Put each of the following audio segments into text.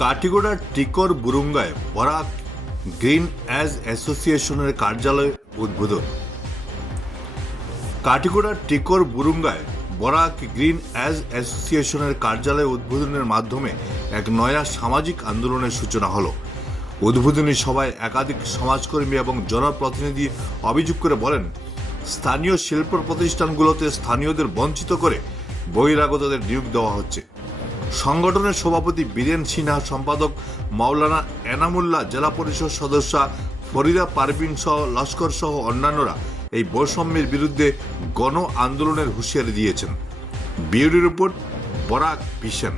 কাটিগড়ার টিকর বুরুঙ্গায় Barak green as অ্যাসোসিয়েশনের কার্যালয় উদ্বোধন। কাটিগড়ার টিকর বুরুঙ্গায় বরাক গ্রিন অ্যাজ অ্যাসোসিয়েশনের কার্যালয় উদ্বোধনের মাধ্যমে এক নয়া সামাজিক আন্দোলনের সূচনা হলো। উদ্বোধনী সভায় একাধিক সমাজকর্মী এবং জনপ্রতিনিধি অভিযোগ করে বলেন, স্থানীয় শিল্প প্রতিষ্ঠানগুলোতে স্থানীয়দের বঞ্চিত করে বহিরাগতদের নিয়োগ দেওয়া হচ্ছে। সংগঠনের সভাপতি বীরেন সিনহা, সম্পাদক মাওলানা এনামুল্লাহ, জেলা পরিষদ সদস্য ফরিদা পারভিন সহ লস্কর সহ অন্যান্যরা এই বৈষম্যের বিরুদ্ধে গণ আন্দোলনের হুঁশিয়ারি দিয়েছেন। Bureau report, Barak vision.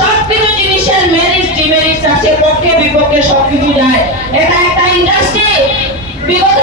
সবকিছু জিনিসের মেরিট ডিমেরিট আছে, পক্ষে বিপক্ষে সবকিছু যায়। এটা একটা ইন্ডাস্ট্রি। বিগত